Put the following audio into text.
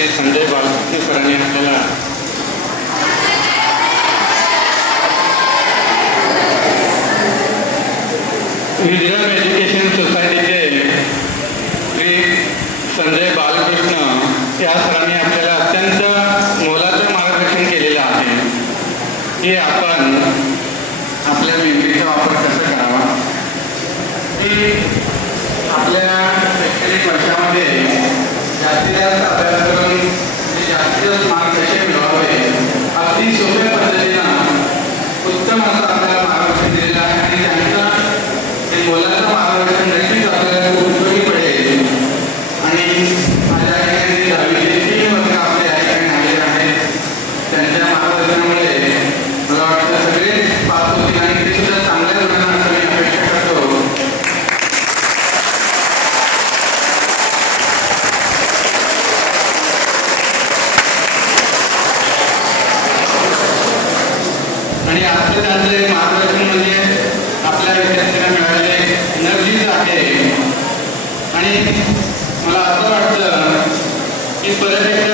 श्री संजय बालकृष्ण सरांनी आपल्याला विजरम एज्युकेशन सोसायटीचे श्री संजय बालकृष्ण या सरांनी आपल्याला अत्यंत मोलाचं मार्गदर्शन केलेलं आहे की आपण आपल्या मेमरीचा वापर कसा करावा, की आपल्या शैक्षणिक वर्षामध्ये जास्तीत जास्त अभ्यास करून जास्तीत जास्त मार्क कसे मिळवावे अगदी सोप्या पद्धतीनं उत्तम असं आपल्याला मार्गदर्शन दिलेलं आहे आणि त्यांचं हे मोलाचं मार्गदर्शन नक्कीच आपल्याला खूप उपयोगी पडेल. आणि माझ्या ठिकाणी 10वी वर्ग आपले या ठिकाणी आलेले आहेत. त्यांच्या मार्गदर्शनामुळे मला वाटतं सगळेच पास होतील आणि ते सुद्धा चांगल्या गुणांना असं मी अपेक्षा करतो. आणि आपलं त्यांचे मार्गदर्शन म्हणजे आपल्या विद्यार्थ्यांना मिळालेले एनर्जीज आहे. आणि मला असं वाटतं की परत एकदा